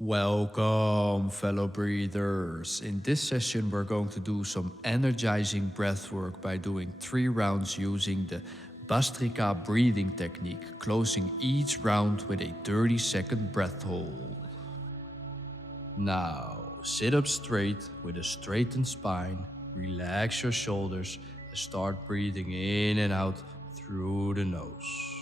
Welcome, fellow breathers. In this session, we're going to do some energizing breath work by doing 3 rounds using the Bhastrika breathing technique, closing each round with a 30-second breath hold. Now, sit up straight with a straightened spine, relax your shoulders, and start breathing in and out through the nose.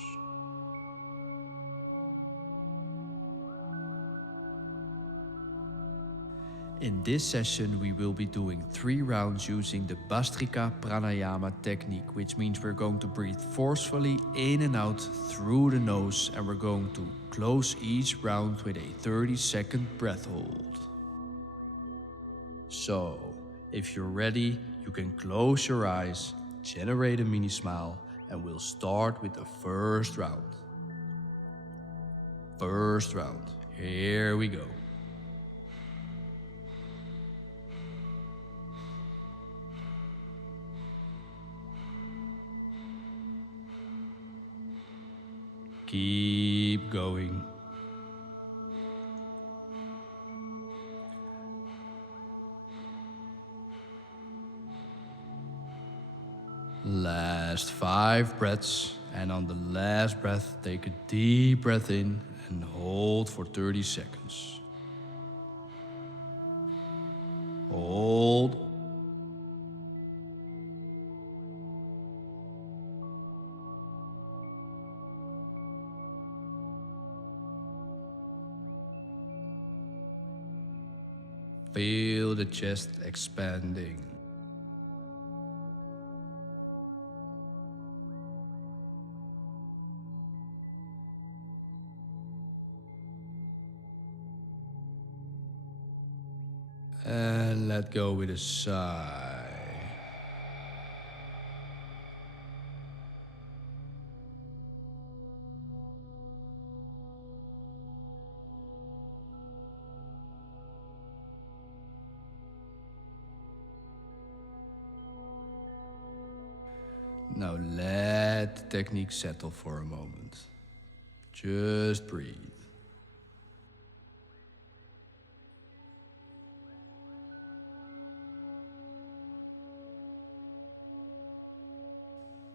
In this session, we will be doing 3 rounds using the Bhastrika pranayama technique, which means we're going to breathe forcefully in and out through the nose, and we're going to close each round with a 30-second breath hold. So, if you're ready, you can close your eyes, generate a mini smile, and we'll start with the first round. First round, here we go. Keep going. Last 5 breaths, and on the last breath, take a deep breath in and hold for 30 seconds. Hold. Feel the chest expanding. And let go with a sigh. Now let the technique settle for a moment. Just breathe.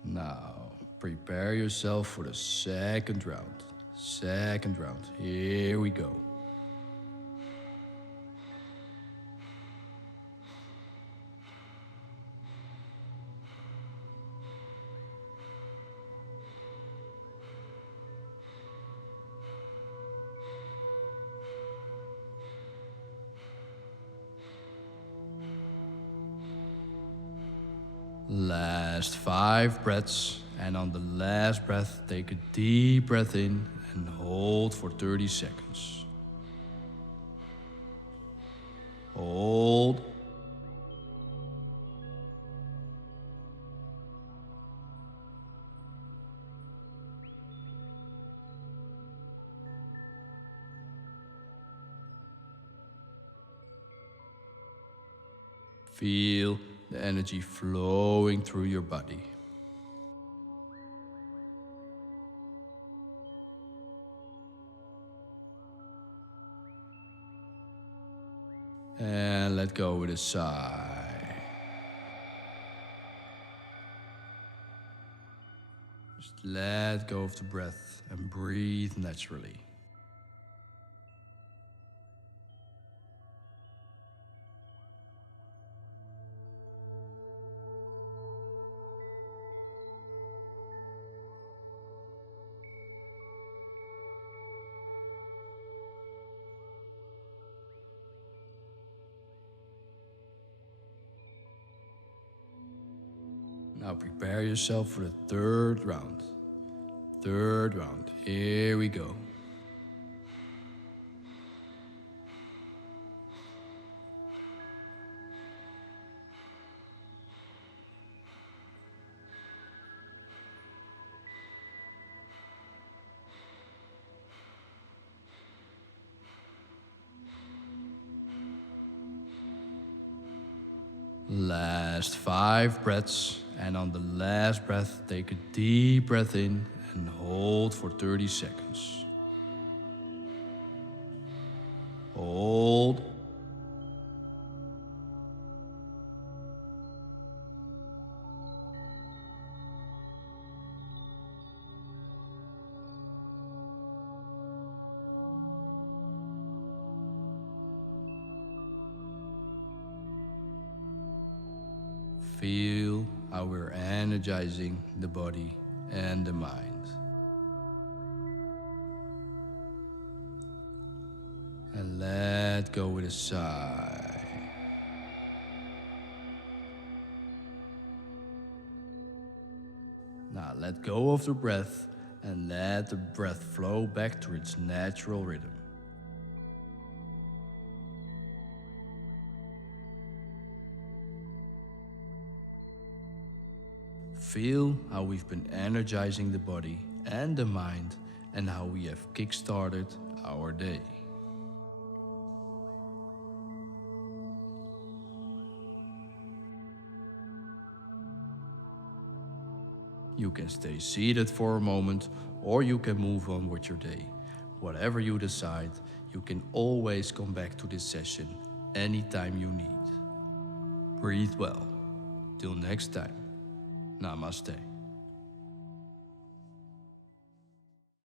Now prepare yourself for the second round. Second round, here we go. Last 5 breaths, and on the last breath, take a deep breath in and hold for 30 seconds. Hold. Feel the energy flowing through your body. And let go with a sigh. Just let go of the breath and breathe naturally. Now prepare yourself for the third round. Third round, here we go. Last 5 breaths, and on the last breath, take a deep breath in and hold for 30 seconds. Hold. Feel how we're energizing the body and the mind. And let go with a sigh. Now let go of the breath and let the breath flow back to its natural rhythm. Feel how we've been energizing the body and the mind and how we have kick-started our day. You can stay seated for a moment or you can move on with your day. Whatever you decide, you can always come back to this session anytime you need. Breathe well. Till next time. Namaste.